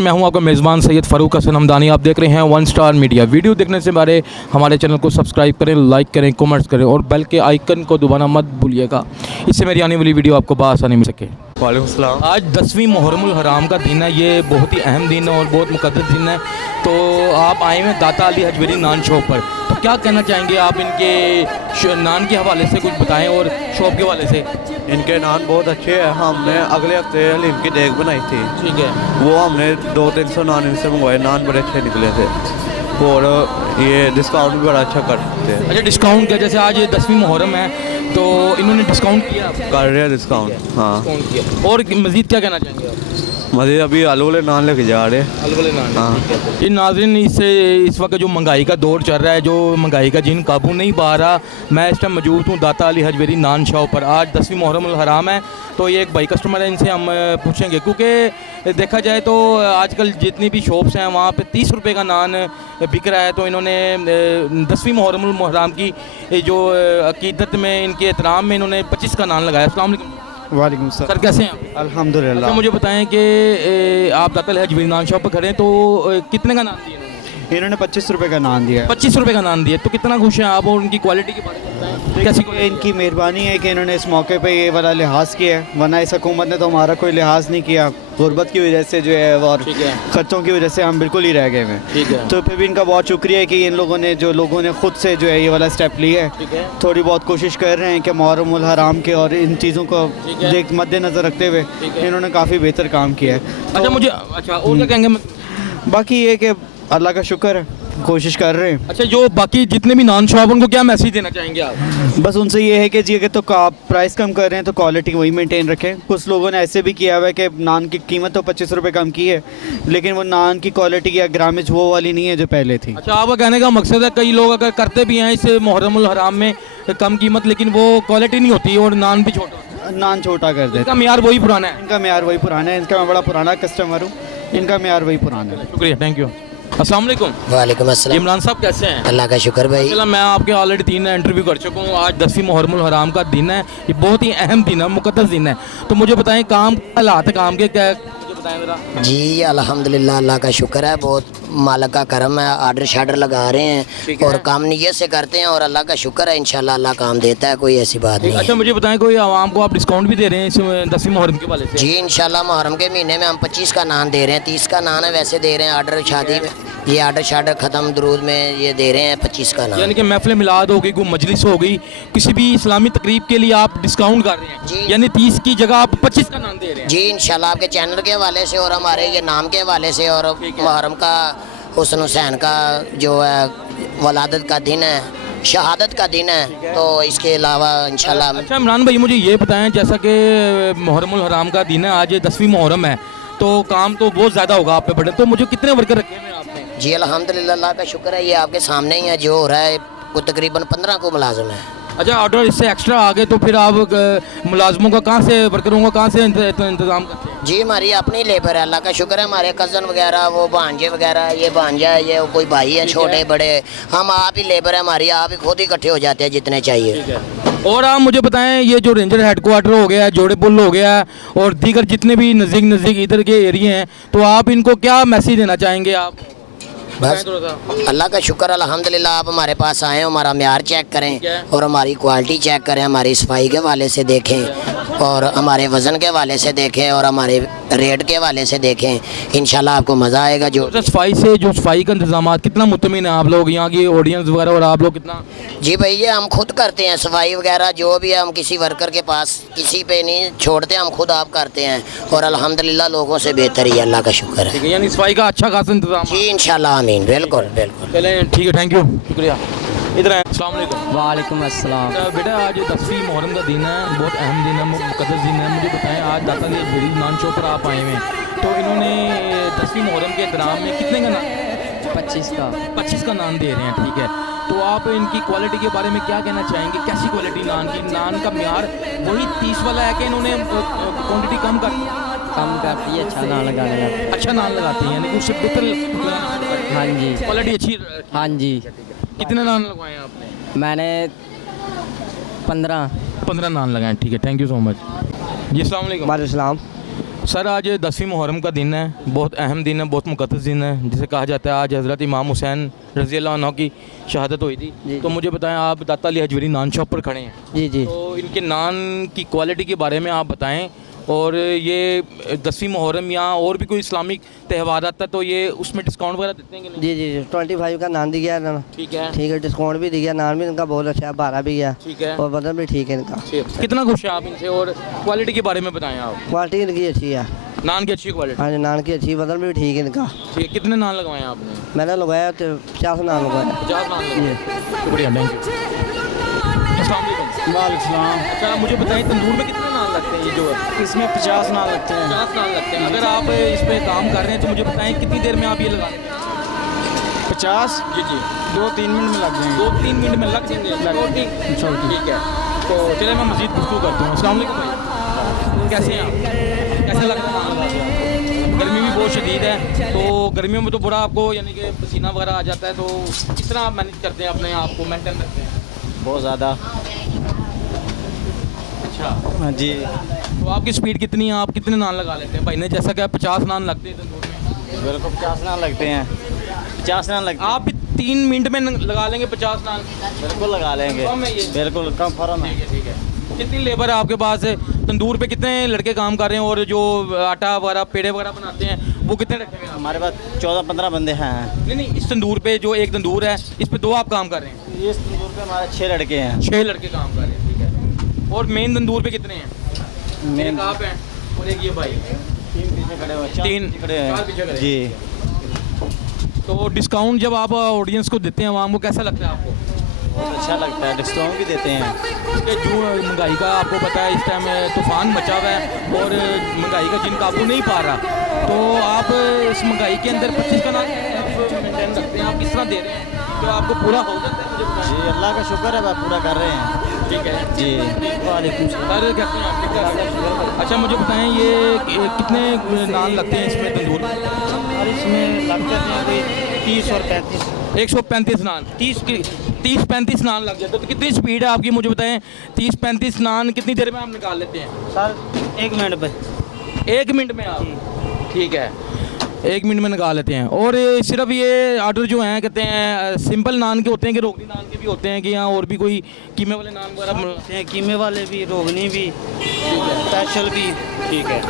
मैं हूं आपका मेज़बान सैयद फ़ारूक हसन हमदानी। आप देख रहे हैं वन स्टार मीडिया। वीडियो देखने से पहले हमारे चैनल को सब्सक्राइब करें, लाइक करें, कमेंट्स करें और बेल के आइकन को दबाना मत भूलिएगा, इससे मेरी आने वाली वीडियो आपको बआसानी मिल सके। वालेकुम सलाम। आज 10वीं मुहर्रमुल हराम का दिन है। ये बहुत ही अहम दिन है और बहुत मुक़द्दस दिन है। तो आप आए हैं दाता अली हजवेरी नान शॉप पर, तो क्या कहना चाहेंगे आप इनके नान के हवाले से कुछ बताएं और शॉप के हवाले से। इनके नान बहुत अच्छे हैं। हमने अगले हफ्ते हलीम की देग बनाई थी, ठीक है, वो वो हमने 200-300 नान इनसे मंगवाए। नान बड़े अच्छे निकले थे और ये डिस्काउंट भी बड़ा अच्छा करते हैं। अच्छा, डिस्काउंट क्या? जैसे आज 10वीं मुहर्रम है तो इन्होंने डिस्काउंट किया, कर रहे हैं डिस्काउंट। हाँ, डिस्काउंट किया। और मज़ीद क्या कहना चाहेंगे आप? मज़े अभी आलू वाले नान लेके जा रहे हैं। आलू वाले नान, हाँ। ठीक है। ये नाज़रीन, इस वक्त जो महंगाई का दौर चल रहा है, जो महंगाई का जिन काबू नहीं पा रहा, मैं इस टाइम मौजूद हूँ दाता अली हजवेरी नान शॉप पर। आज 10वीं मुहर्रमुल हराम है, तो ये एक भाई कस्टमर है, इनसे हम पूछेंगे, क्योंकि देखा जाए तो आजकल जितनी भी शॉप्स हैं वहाँ पे 30 रुपये का नान बिक रहा है। तो इन्होंने 10वीं मुहर्रमुल हराम की जो अकीदत में, इनके एहतराम में इन्होंने 25 का नान लगाया। अस्सलाम वालेकुम वालेकुम सलाम। सर, कैसे हैं आप? अल्हम्दुलिल्लाह। अच्छा, मुझे बताएं कि आप दाता अली हजवेरी नान शॉप पर खड़े हैं, तो कितने का नान दिया इन्होंने? इन्होंने 25 रुपये का नान दिया है। 25 रुपये का नान दिया, तो कितना खुश हैं आप? और उनकी क्वालिटी के बारे में बताएं, कैसी ये इनकी मेहरबानी है कि इन्होंने इस मौके पे ये वाला लिहाज किया है, वरना इस हुकूमत ने तो हमारा कोई लिहाज नहीं किया। गुर्बत की वजह से जो है और ठीक है, खर्चों की वजह से हम बिल्कुल ही रह गए हैं। ठीक है, तो फिर भी इनका बहुत शुक्रिया है कि इन लोगों ने खुद से जो है ये वाला स्टेप लिया है। ठीक है, थोड़ी बहुत कोशिश कर रहे हैं कि मुहर्रमुल हराम के और इन चीज़ों को ठीक है। मद्देनज़र रखते हुए ठीक है। इन्होंने काफ़ी बेहतर काम किया है। अच्छा मुझे, अच्छा और क्या कहेंगे? बाकी ये कि अल्लाह का शुक्र है, कोशिश कर रहे हैं। अच्छा, जो बाकी जितने भी नान शॉप, उनको क्या मैसेज देना चाहेंगे आप? बस उनसे ये है कि जी अगर तो प्राइस कम कर रहे हैं तो क्वालिटी वही मेंटेन रखें। कुछ लोगों ने ऐसे भी किया हुआ है कि नान की कीमत तो 25 रुपये कम की है, लेकिन वो नान की क्वालिटी या ग्रामेज वो वाली नहीं है जो पहले थी। अच्छा, आपका कहने का मकसद है कई लोग अगर करते भी हैं इस मुहर्रमुल हराम में कम कीमत, लेकिन वो क्वालिटी नहीं होती और नान भी छोटा होता है। नान छोटा कर देते इनका मियार वही पुराना है। इनका म्यार वही पुराना है। इनका मैं बड़ा पुराना कस्टमर हूँ, इनका म्यार वही पुराना है। शुक्रिया, थैंक यू। अस्सलाम वालेकुम। वालेकुम अस्सलाम। इमरान साहब कैसे हैं? अल्लाह का शुक्र भाई। चला, मैं आपके ऑलरेडी 3 इंटरव्यू कर चुका हूँ। आज 10वीं मुहर्रमुल हराम का दिन है, ये बहुत ही अहम दिन है, मुक़द्दस दिन है। तो मुझे बताएं काम हालात काम के क्या, मुझे बताएं ज़रा। जी अल्हम्दुलिल्लाह, अल्लाह का शुक्र है, बहुत मालिक का करम है। आर्डर शार्डर लगा रहे हैं और काम नियत से करते हैं और अल्लाह का शुक्र है, इंशाल्लाह अल्लाह काम देता है, कोई ऐसी बात नहीं अच्छा है। मुझे बताएं, कोई आवाम को आप डिस्काउंट भी दे रहे हैं इस 10वीं मुहर्रम के वाले से? जी इंशाल्लाह मुहर्रम के महीने में हम 25 का नान दे रहे हैं। 30 का नान है वैसे दे रहे हैं। आर्डर शादी में ये आर्डर शार्डर ख़त्म दरूद में ये दे रहे हैं 25 का नान। यानी कि महफिल मिलाद हो गई, कोई मजलिस हो गई, किसी भी इस्लामी तकरीब के लिए आप डिस्काउंट कर रहे हैं जी। यानी 30 की जगह आप 25 का नाम दे रहे हैं? जी इंशाल्लाह आपके चैनल के हवाले से और हमारे ये नाम के हवाले से और मुहर्रम का हुस्न हुसैन का जो है वलादत का दिन है, शहादत का दिन है, तो इसके अलावा इंशाल्लाह। अच्छा इमरान भाई, मुझे ये बताएं, जैसा कि मुहर्रमुल हराम का दिन है, आज 10वीं मुहर्रम है, तो काम तो बहुत ज़्यादा होगा आप पे बड़े, तो मुझे कितने वर्कर रखे हुए हैं आपने? जी अल्हम्दुलिल्लाह, अल्लाह का शुक्र है, ये आपके सामने ही है जो हो रहा है। कुछ तकरीबन 15 को मुलाजिम है। अच्छा, ऑर्डर इससे एक्स्ट्रा आ गए तो फिर आप मुलाजमों का कहाँ से, वर्करों का कहाँ से इंतज़ाम करते हैं? जी हमारी अपनी लेबर है, अल्लाह का शुक्र है। हमारे कज़न वगैरह, वो भांजे वगैरह, ये भांजा है, ये कोई भाई है छोटे बड़े, हम आप ही लेबर है हमारी, आप ही खुद ही इकट्ठे हो जाते हैं जितने चाहिए। और आप मुझे बताएं, ये जो रेंजर हेडक्वार्टर हो गया, जोड़े पुल हो गया और दीगर जितने भी नज़दीक इधर के एरिए हैं, तो आप इनको क्या मैसेज देना चाहेंगे आप? बस अल्लाह का शुक्र अल्हम्दुलिल्लाह, आप हमारे पास आएँ, हमारा म्यार चेक करें और हमारी क्वालिटी चेक करें, हमारी सफाई के हवाले से देखें और हमारे वज़न के हवाले से देखें और हमारे रेट के हवाले से देखें, इंशाल्लाह आपको मज़ा आएगा। जो सफाई से, जो सफाई का इंतजाम कितना मुतमिन है आप लोग, यहाँ की ऑडियंस वगैरह, और आप लोग कितना? जी भैया, हम खुद करते हैं सफाई वगैरह, जो भी है हम किसी वर्कर के पास किसी पे नहीं छोड़ते, हम खुद आप करते हैं और अल्हम्दुलिल्लाह लोगों से बेहतर ही है, अल्लाह का शुक्र है। ठीक है, यानी सफाई का अच्छा खासा इंतजाम? जी इंशाल्लाह आमीन, बिल्कुल बिल्कुल। चलें ठीक है, थैंक यू, शुक्रिया। इधर आए। अस्सलाम वालेकुम। वालेकुम अस्सलाम। बेटा, आज 10वीं मुहर्रम का दिन है, बहुत अहम दिन है, मुक़द्दस दिन है। मुझे बताएं, आज दाता अली हजवेरी नान शॉप पर आप आए हुए हैं, तो इन्होंने 10वीं मुहर्रम के एहतराम में कितने का नान? 25 का। 25 का नान दे रहे हैं, ठीक है। तो आप इनकी क्वालिटी के बारे में क्या कहना चाहेंगे? कैसी क्वालिटी नान की? नान का म्यार वही 30 वाला है कि इन्होंने क्वांटिटी कम कर? कम करती है, अच्छा नान लगाने का। अच्छा नान लगाते हैं, यानी कि उससे बेहतर हाँ जी, क्वालिटी अच्छी। हाँ जी। कितने नान लगवाए हैं आपने? मैंने 15। 15 नान लगाए, ठीक है, थैंक यू सो मच जी। अस्सलाम वालेकुम। वालेकुम। सर आज 10वीं मुहर्रम का दिन है, बहुत अहम दिन है, बहुत मुक़द्दस दिन है, जिसे कहा जाता है आज हज़रत इमाम हुसैन रज़ी अल्लाह अन्हु की शहादत हुई थी। तो मुझे बताएं, आप दाता अली हजवेरी नान शॉप पर खड़े हैं, जी जी। तो इनके नान की क्वालिटी के बारे में आप बताएं। और ये 10वीं मुहर्रम या और भी कोई इस्लामिक त्यौहार आता है तो ये उसमें डिस्काउंट वगैरह देते हैं कि नहीं? जी जी 25 का नान दिया है। ठीक है, ठीक है, डिस्काउंट भी दिया, नान भी इनका बहुत अच्छा है, 12 भी है ठीक है। और वजन भी ठीक है इनका। कितना खुश हैं आप इनसे और क्वालिटी के बारे में बताएं आप। क्वालिटी इनकी अच्छी है। नान की अच्छी क्वालिटी, हाँ जी, नान की अच्छी, वजन भी ठीक है इनका। ठीक है। कितने नान लगवाए हैं आपने? मैंने लगवाया तो 50 नान लगवाया। 50 नान लगवाए, शुक्रिया, थैंक यू। अस्सलाम वालेकुम। वालेकुम। अच्छा, मुझे बताएं तंदूर में कितने नान लगते हैं? ये जो है इसमें 50 नान लगते हैं। 50 नान लगते हैं। अगर आप इस पे काम कर रहे हैं तो मुझे बताएं कितनी देर में आप ये लगा लेंगे? 50 जी जी, 2-3 मिनट में लग जाएंगे। 2-3 मिनट में लग जाएंगे। ठीक है, तो चलिए मैं मज़ीद गुफ्तगू करता हूँ। अस्सलाम वालेकुम भाई, कैसे हैं आप? कैसे लग रहा है? गर्मी भी बहुत शदीद है, तो गर्मियों में तो बुरा आपको यानी कि पसीना वगैरह आ जाता है, तो किस तरह आप मैनेज करते हैं अपने आप को, मेंटेन रखते हैं? बहुत ज़्यादा। अच्छा, हाँ जी। तो आपकी स्पीड कितनी है? आप कितने नान लगा लेते हैं? भाई ने जैसा कि 50 नान लगते हैं तंदूर में, बिल्कुल 50 नान लगते हैं। 50 नान लगते हैं। आप भी 3 मिनट में लगा लेंगे 50 नान? बिल्कुल लगा लेंगे। कम है ये? बिल्कुल कम फर्म है। ठीक है, ठीक है। कितनी लेबर है आपके पास? तंदूर पे कितने लड़के काम कर रहे हैं? और जो आटा वगैरह पेड़े वगैरह बनाते हैं वो कितने रखे हुए हैं? हमारे पास 14-15 बंदे हैं। नहीं नहीं, इस तंदूर पे जो एक तंदूर है इस पे 2 आप काम कर रहे हैं? इस तंदूर पे हमारे 6 लड़के हैं। 6 लड़के काम कर रहे हैं, ठीक है। और मेन तंदूर पे कितने हैं? मेन एक आप हैं और एक ये भाई। 3 पीछे खड़े हुए हैं। 3 खड़े चार पीछे खड़े हैं हैं। जी। तो डिस्काउंट जब आप ऑडियंस को देते हैं आवाम को, कैसा लगता है आपको? बहुत अच्छा लगता है, डिस्काउंट भी देते हैं। कि जो महंगाई का आपको पता है इस टाइम तूफान मचा हुआ है और महंगाई का जिन काबू नहीं पा रहा, तो आप इस महंगाई के अंदर 25 का नाम मेंटेन रखते हैं, आप किस तरह दे रहे हैं तो आपको पूरा हो जाता है? मुझे बताएं। जी, अल्लाह का शुक्र है, भाई पूरा कर रहे हैं। ठीक है जी। वालेकुम सलाम। सर, कहते हैं आप ठीक है। अच्छा, मुझे बताएं ये कितने नान लगते हैं इसमें तंदूर में? और इसमें लग जाते हैं कोई 30 और 35। 135 नान, 30-35 नान लग जाते हैं। तो कितनी स्पीड है आपकी, मुझे बताएं? 30-35 नान कितनी देर में आप निकाल लेते हैं? सर 1 मिनट पे। 1 मिनट में आप? ठीक है, 1 मिनट में निकाल लेते हैं। और सिर्फ ये ऑर्डर जो हैं कहते हैं सिंपल नान के होते हैं कि रोगनी नान के भी होते हैं कि यहाँ और भी कोई कीमे वाले नान वगैरह? कीमे वाले भी, रोगनी भी, स्पेशल भी। ठीक है।